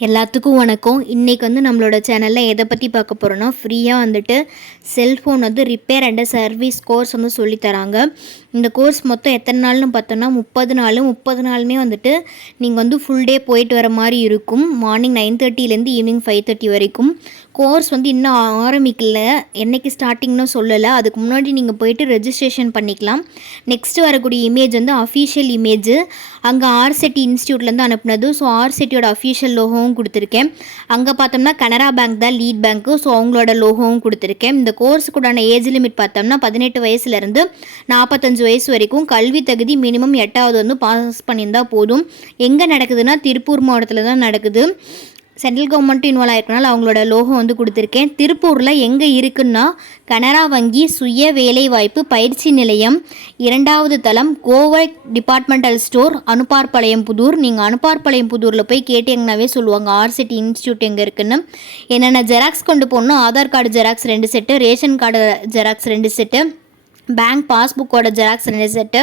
எல்லாத்துக்கும் வணக்கம். இன்றைக்கி வந்து நம்மளோட சேனலில் எதை பற்றி பார்க்க போகிறோன்னா ஃப்ரீயாக வந்துட்டு செல்ஃபோன் வந்து ரிப்பேர் அண்ட் சர்வீஸ் கோர்ஸ் வந்து சொல்லித்தராங்க இந்த கோர்ஸ் மொத்தம் எத்தனை நாள்னு பார்த்தோன்னா முப்பது நாள். முப்பது நாளுமே வந்துட்டு நீங்கள் வந்து ஃபுல் டே போயிட்டு வர மாதிரி இருக்கும். மார்னிங் நைன் தேர்ட்டிலேருந்து ஈவினிங் ஃபைவ் தேர்ட்டி வரைக்கும். கோர்ஸ் வந்து இன்னும் ஆரம்பிக்கல. என்னைக்கு ஸ்டார்டிங்னு சொல்லலை. அதுக்கு முன்னாடி நீங்கள் போயிட்டு ரெஜிஸ்ட்ரேஷன் பண்ணிக்கலாம். நெக்ஸ்ட் வரக்கூடிய இமேஜ் வந்து அஃபீஷியல் இமேஜ் அங்கே ஆர்செட்டி இன்ஸ்டியூட்லேருந்து அனுப்புனது. ஸோ ஆர்செட்டியோட அஃபீஷியல் லோகோவும் கொடுத்துருக்கேன். அங்கே பார்த்தோம்னா கனரா பேங்க் தான் லீட் பேங்க்கு ஸோ அவங்களோட லோகோவும் கொடுத்துருக்கேன். இந்த கோர்ஸுக்குடான ஏஜ் லிமிட் பார்த்தோம்னா பதினெட்டு வயசுலேருந்து நாற்பத்தஞ்சு வயசு வரைக்கும் கல்வி தகுதி மினிமம் எட்டாவது வந்து பாஸ் பண்ணியிருந்தால் போதும். எங்கே நடக்குதுன்னா திருப்பூர் மாவட்டத்தில் தான் நடக்குது. சென்ட்ரல் கவர்மெண்ட்டும் இன்வால்வ் ஆயிருக்கனால அவங்களோட லோகோ வந்து கொடுத்துருக்கேன். திருப்பூரில் எங்கே இருக்குன்னா கனரா வங்கி சுய வேலைவாய்ப்பு பயிற்சி நிலையம். இரண்டாவது தளம் கோவை டிபார்ட்மெண்டல் ஸ்டோர் அனுப்பார்பாளையம் புதூர் நீங்கள் அனுப்பார்பாளையம் புதூரில் போய் கேட்டிங்கனாவே சொல்லுவாங்க ஆர்சிட்டி இன்ஸ்டியூட் எங்கே இருக்குன்னு. என்னென்ன ஜெராக்ஸ் கொண்டு போகணும் ஆதார் கார்டு ஜெராக்ஸ் ரெண்டு செட்டு ரேஷன் கார்டு ஜெராக்ஸ் ரெண்டு செட்டு பேங்க் பாஸ்புக்கோட ஜெராக்ஸ் ரெண்டு செட்டு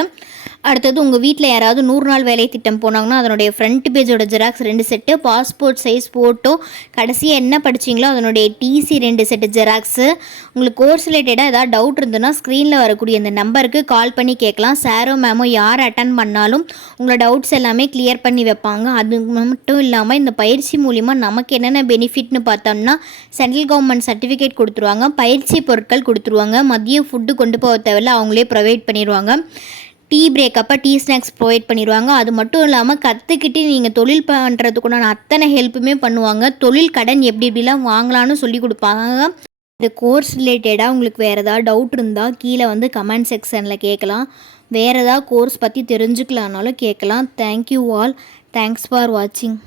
அடுத்தது உங்கள் வீட்டில் யாராவது நூறு நாள் வேலை திட்டம் போனாங்கன்னா அதனுடைய ஃப்ரண்ட் பேஜோட ஜெராக்ஸ் ரெண்டு செட்டு பாஸ்போர்ட் சைஸ் ஃபோட்டோ கடைசியாக என்ன படிச்சிங்களோ அதனுடைய டிசி ரெண்டு செட்டு ஜெராக்ஸு உங்களுக்கு கோர்ஸ் ரிலேட்டடாக ஏதாவது டவுட் இருந்ததுன்னா ஸ்க்ரீனில் வரக்கூடிய இந்த நம்பருக்கு கால் பண்ணி கேட்கலாம். சாரோ மேமோ யார் அட்டன் பண்ணாலும் உங்களோட டவுட்ஸ் எல்லாமே கிளியர் பண்ணி வைப்பாங்க. அது மட்டும் இல்லாமல் இந்த பயிற்சி மூலிமா நமக்கு என்னென்ன பெனிஃபிட்னு பார்த்தோம்னா சென்ட்ரல் கவர்மெண்ட் சர்டிஃபிகேட் கொடுத்துருவாங்க பயிற்சி பொருட்கள் கொடுத்துருவாங்க மதிய ஃபுட்டு கொண்டு போக தேவையில்ல அவங்களே ப்ரொவைட் பண்ணிடுவாங்க டீ பிரேக் அப்போ டீ ஸ்நாக்ஸ் ப்ரொவைட் பண்ணிடுவாங்க அது மட்டும் இல்லாமல் கற்றுக்கிட்டு நீங்கள் தொழில் பண்ணுறதுக்குண்டான அத்தனை ஹெல்ப்புமே பண்ணுவாங்க. தொழில் கடன் எப்படி எப்படிலாம் வாங்கலாம்னு சொல்லி கொடுப்பாங்க. இந்த கோர்ஸ் ரிலேட்டடாக உங்களுக்கு வேறு ஏதாவது டவுட் இருந்தால் கீழே வந்து கமெண்ட் செக்ஷனில் கேட்கலாம். வேறு ஏதாவது கோர்ஸ் பற்றி தெரிஞ்சுக்கலான்னாலும் கேட்கலாம். தேங்க்யூ ஆல் தேங்க்ஸ் ஃபார் வாட்சிங்